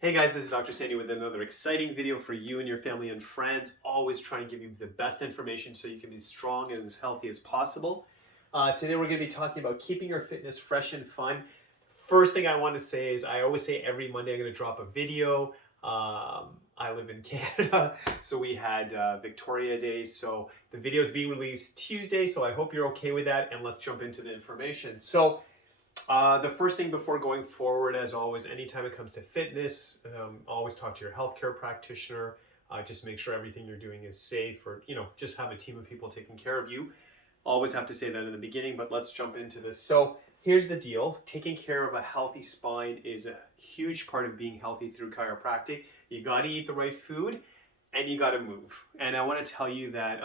Hey guys, this is Dr. Sandy with another exciting video for you and your family and friends. Always trying to give you the best information so you can be strong and as healthy as possible. Today we're going to be talking about keeping your fitness fresh and fun. First thing I want to say is I always say every Monday I'm going to drop a video. I live in Canada, so we had Victoria Day, so the video is being released Tuesday, so I hope you're okay with that, and let's jump into the information. The first thing before going forward, as always, anytime it comes to fitness, always talk to your healthcare practitioner. Just make sure everything you're doing is safe, or just have a team of people taking care of you. Always have to say that in the beginning, but let's jump into this. So here's the deal: taking care of a healthy spine is a huge part of being healthy through chiropractic. You got to eat the right food, and you got to move. And I want to tell you that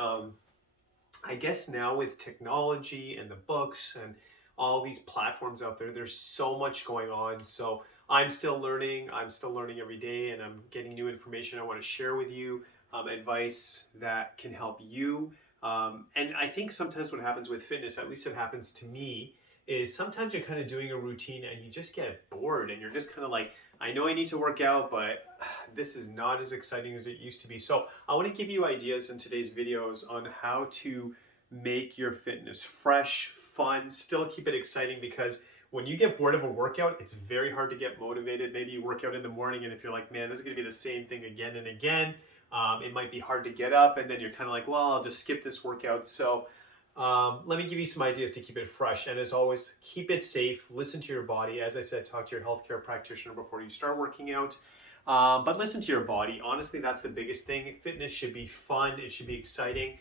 I guess now with technology and the books and all these platforms out there, there's so much going on. So I'm still learning. I'm still learning every day, and I'm getting new information I want to share with you, advice that can help you. And I think sometimes what happens with fitness, at least it happens to me, is sometimes you're kind of doing a routine and you just get bored and you're just kind of like, I know I need to work out, but this is not as exciting as it used to be. So I want to give you ideas in today's videos on how to make your fitness fresh, fun, still keep it exciting, because when you get bored of a workout, it's very hard to get motivated. Maybe you work out in the morning and if you're like, man, this is going to be the same thing again and again, it might be hard to get up, and then you're kind of like, well, I'll just skip this workout. So let me give you some ideas to keep it fresh. And as always, keep it safe, listen to your body. As I said, talk to your healthcare practitioner before you start working out. But listen to your body. Honestly, that's the biggest thing. Fitness should be fun. It should be exciting.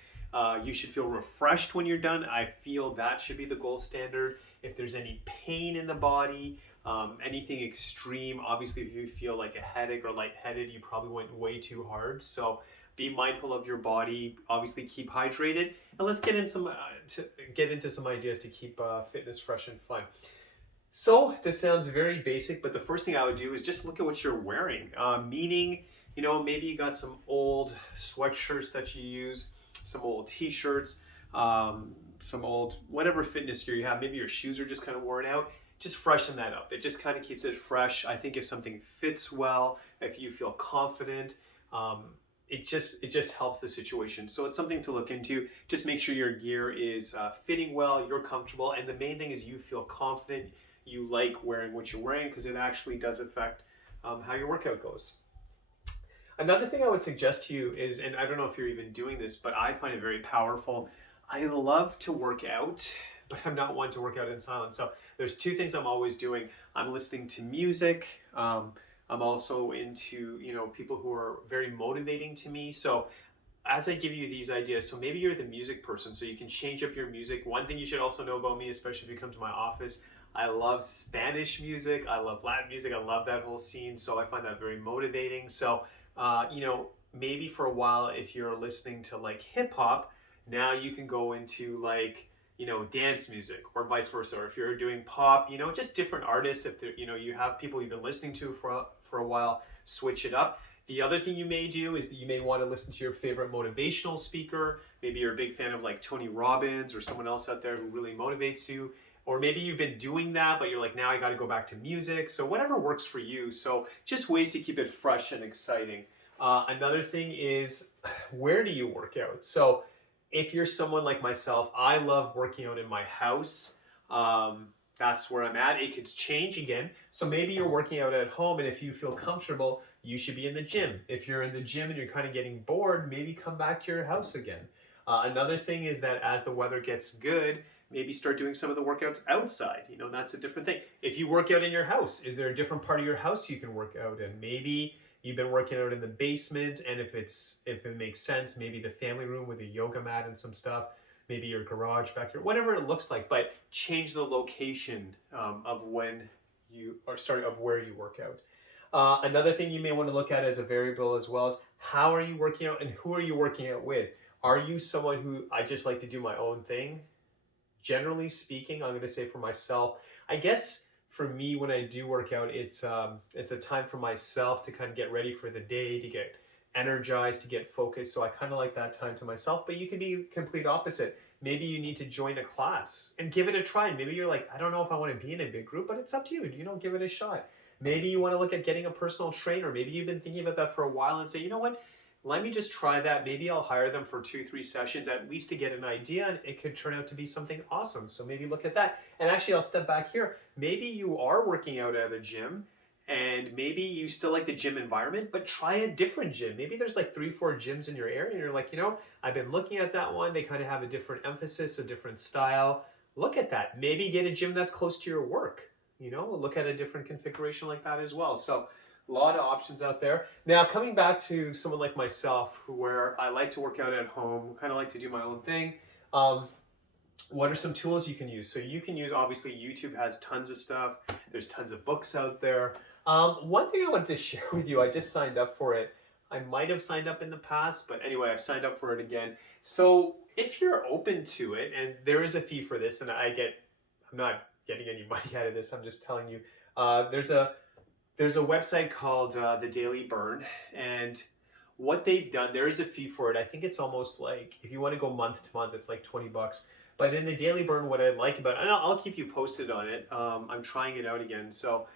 You should feel refreshed when you're done. I feel that should be the gold standard. If there's any pain in the body, anything extreme, obviously if you feel like a headache or lightheaded, you probably went way too hard. So be mindful of your body. Obviously keep hydrated, and let's get into some ideas to keep fitness fresh and fun. So this sounds very basic, but the first thing I would do is just look at what you're wearing. Meaning, maybe you got some old sweatshirts that you use, some old t-shirts, some old whatever fitness gear you have. Maybe your shoes are just kind of worn out. Just freshen that up. It just kind of keeps it fresh. I think if something fits well, if you feel confident, it just helps the situation. So it's something to look into. Just make sure your gear is fitting well, you're comfortable, and the main thing is you feel confident. You like wearing what you're wearing, because it actually does affect how your workout goes. Another thing I would suggest to you is, and I don't know if you're even doing this, but I find it very powerful. I love to work out, but I'm not one to work out in silence. So there's two things I'm always doing. I'm listening to music. I'm also into, people who are very motivating to me. So as I give you these ideas, so maybe you're the music person, so you can change up your music. One thing you should also know about me, especially if you come to my office, I love Spanish music. I love Latin music. I love that whole scene. So I find that very motivating. So maybe for a while, if you're listening to like hip hop, now you can go into like, dance music, or vice versa. Or if you're doing pop, just different artists. If you have people you've been listening to for a while, switch it up. The other thing you may do is that you may want to listen to your favorite motivational speaker. Maybe you're a big fan of like Tony Robbins or someone else out there who really motivates you. Or maybe you've been doing that, but you're like, now I got to go back to music. So whatever works for you. So just ways to keep it fresh and exciting. Another thing is, where do you work out? So if you're someone like myself, I love working out in my house. That's where I'm at. It could change again. So maybe you're working out at home, and if you feel comfortable, you should be in the gym. If you're in the gym and you're kind of getting bored, maybe come back to your house again. Another thing is that as the weather gets good, maybe start doing some of the workouts outside. That's a different thing. If you work out in your house, is there a different part of your house you can work out in? Maybe you've been working out in the basement, and if it makes sense, maybe the family room with a yoga mat and some stuff, maybe your garage back here, whatever it looks like, but change the location of when you are starting, of where you work out. Another thing you may want to look at as a variable as well is, how are you working out and who are you working out with? Are you someone who, I just like to do my own thing? Generally speaking, I'm going to say for myself, I guess for me, when I do work out, it's a time for myself to kind of get ready for the day, to get energized, to get focused. So I kind of like that time to myself, but you can be complete opposite. Maybe you need to join a class and give it a try. Maybe you're like, I don't know if I want to be in a big group, but it's up to you. Give it a shot. Maybe you want to look at getting a personal trainer. Maybe you've been thinking about that for a while and say, you know what? Let me just try that. Maybe I'll hire them for 2, 3 sessions at least to get an idea, and it could turn out to be something awesome. So maybe look at that. And actually, I'll step back here. Maybe you are working out at a gym and maybe you still like the gym environment, but try a different gym. Maybe there's like 3, 4 gyms in your area and you're like, you know, I've been looking at that one. They kind of have a different emphasis, a different style. Look at that. Maybe get a gym that's close to your work. You know, look at a different configuration like that as well. So a lot of options out there. Now, coming back to someone like myself, where I like to work out at home, kind of like to do my own thing. What are some tools you can use? So you can use, obviously, YouTube has tons of stuff. There's tons of books out there. One thing I wanted to share with you, I just signed up for it. I might have signed up in the past, but anyway, I've signed up for it again. So if you're open to it, and there is a fee for this, and I'm not getting any money out of this, I'm just telling you, there's a website called The Daily Burn, and what they've done, there is a fee for it. I think it's almost like, if you want to go month to month, it's like 20 bucks. But in the Daily Burn, what I like about it, and I'll keep you posted on it, I'm trying it out again. So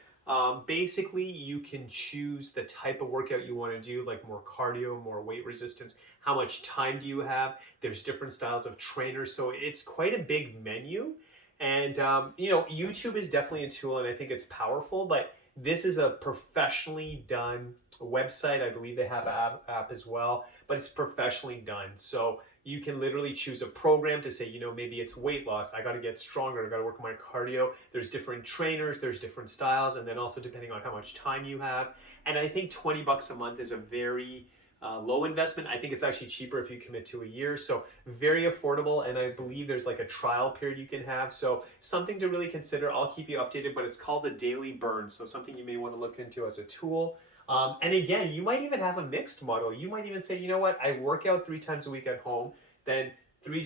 basically, you can choose the type of workout you want to do, like more cardio, more weight resistance. How much time do you have? There's different styles of trainers. So it's quite a big menu. And, you know, YouTube is definitely a tool, and I think it's powerful, but this is a professionally done website. I believe they have an app as well, but it's professionally done. So you can literally choose a program to say, you know, maybe it's weight loss. I got to get stronger. I got to work on my cardio. There's different trainers. There's different styles. And then also depending on how much time you have. And I think 20 bucks a month is a very low investment. I think it's actually cheaper if you commit to a year. So very affordable. And I believe there's like a trial period you can have. So something to really consider. I'll keep you updated, but it's called the Daily Burn. So something you may want to look into as a tool. And again, you might even have a mixed model. You might even say, you know what, I work out 3 times a week at home, then three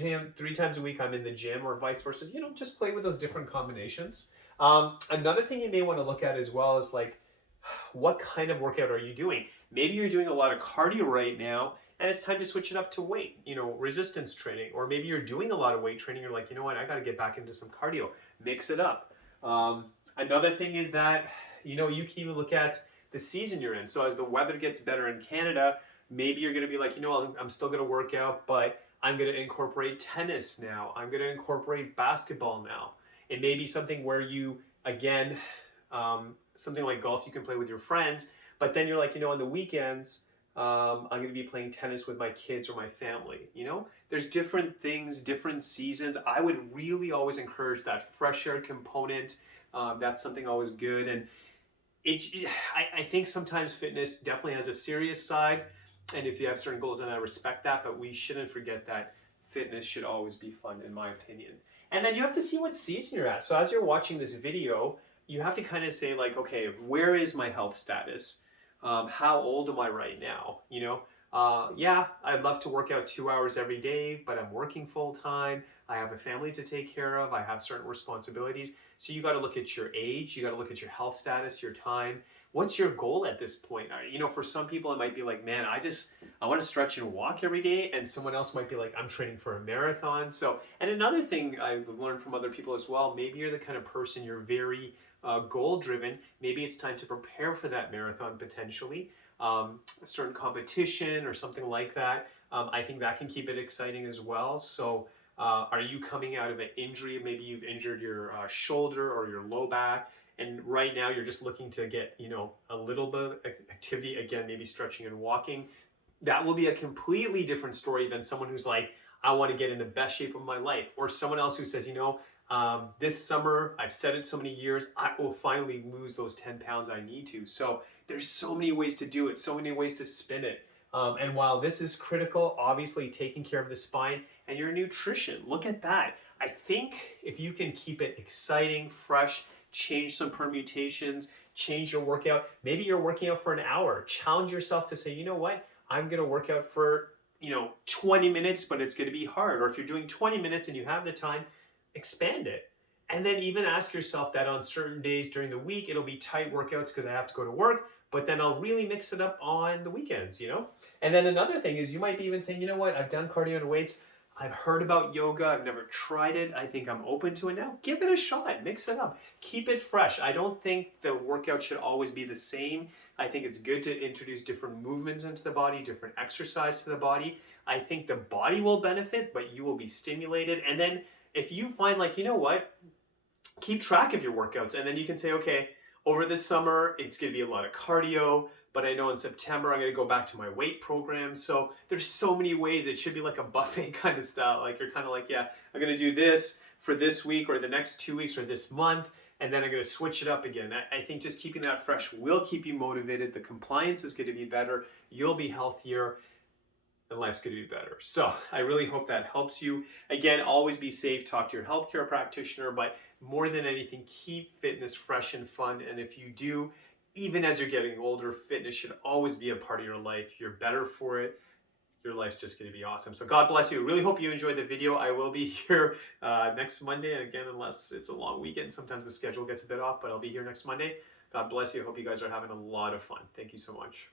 times a week I'm in the gym, or vice versa. You know, just play with those different combinations. Another thing you may want to look at as well is like, what kind of workout are you doing? Maybe you're doing a lot of cardio right now, and it's time to switch it up to weight, you know, resistance training. Or maybe you're doing a lot of weight training. You're like, you know what, I got to get back into some cardio. Mix it up. Another thing is that, you know, you can even look at the season you're in. So as the weather gets better in Canada, maybe you're going to be like, you know, I'm still going to work out, but I'm going to incorporate tennis now. I'm going to incorporate basketball now. It may be something where you, again, something like golf you can play with your friends, but then you're like, you know, on the weekends, I'm going to be playing tennis with my kids or my family. You know, there's different things, different seasons. I would really always encourage that fresh air component. That's something always good. And I think sometimes fitness definitely has a serious side, and if you have certain goals, and I respect that, but we shouldn't forget that fitness should always be fun, in my opinion. And then you have to see what season you're at. So as you're watching this video, you have to kind of say like, okay, where is my health status? How old am I right now? You know, yeah, I'd love to work out 2 hours every day, but I'm working full time. I have a family to take care of. I have certain responsibilities. So you got to look at your age. You got to look at your health status, your time. What's your goal at this point? You know, for some people, it might be like, man, I want to stretch and walk every day. And someone else might be like, I'm training for a marathon. So, and another thing I've learned from other people as well, maybe you're the kind of person, you're very goal driven. Maybe it's time to prepare for that marathon potentially, a certain competition or something like that. I think that can keep it exciting as well. So are you coming out of an injury? Maybe you've injured your shoulder or your low back, and right now you're just looking to get, you know, a little bit of activity, again, maybe stretching and walking. That will be a completely different story than someone who's like, I want to get in the best shape of my life. Or someone else who says, you know, this summer, I've said it so many years, I will finally lose those 10 pounds I need to. So there's so many ways to do it, so many ways to spin it. And while this is critical, obviously taking care of the spine and your nutrition, look at that. I think if you can keep it exciting, fresh, change some permutations, change your workout. Maybe you're working out for an hour. Challenge yourself to say, you know what, I'm going to work out for, you know, 20 minutes, but it's going to be hard. Or if you're doing 20 minutes and you have the time, expand it. And then even ask yourself that on certain days during the week, it'll be tight workouts because I have to go to work, but then I'll really mix it up on the weekends, you know? And then another thing is you might be even saying, you know what, I've done cardio and weights. I've heard about yoga. I've never tried it. I think I'm open to it now. Give it a shot. Mix it up. Keep it fresh. I don't think the workout should always be the same. I think it's good to introduce different movements into the body, different exercise to the body. I think the body will benefit, but you will be stimulated. And then if you find like, you know what, keep track of your workouts. And then you can say, okay, over this summer, it's going to be a lot of cardio, but I know in September, I'm going to go back to my weight program. So there's so many ways. It should be like a buffet kind of style. Like you're kind of like, yeah, I'm going to do this for this week or the next 2 weeks or this month. And then I'm going to switch it up again. I think just keeping that fresh will keep you motivated. The compliance is going to be better. You'll be healthier. And life's going to be better. So I really hope that helps you. Again, always be safe. Talk to your healthcare practitioner. But more than anything, keep fitness fresh and fun. And if you do, even as you're getting older, fitness should always be a part of your life. You're better for it. Your life's just going to be awesome. So God bless you. Really hope you enjoyed the video. I will be here next Monday. And again, unless it's a long weekend, sometimes the schedule gets a bit off, but I'll be here next Monday. God bless you. I hope you guys are having a lot of fun. Thank you so much.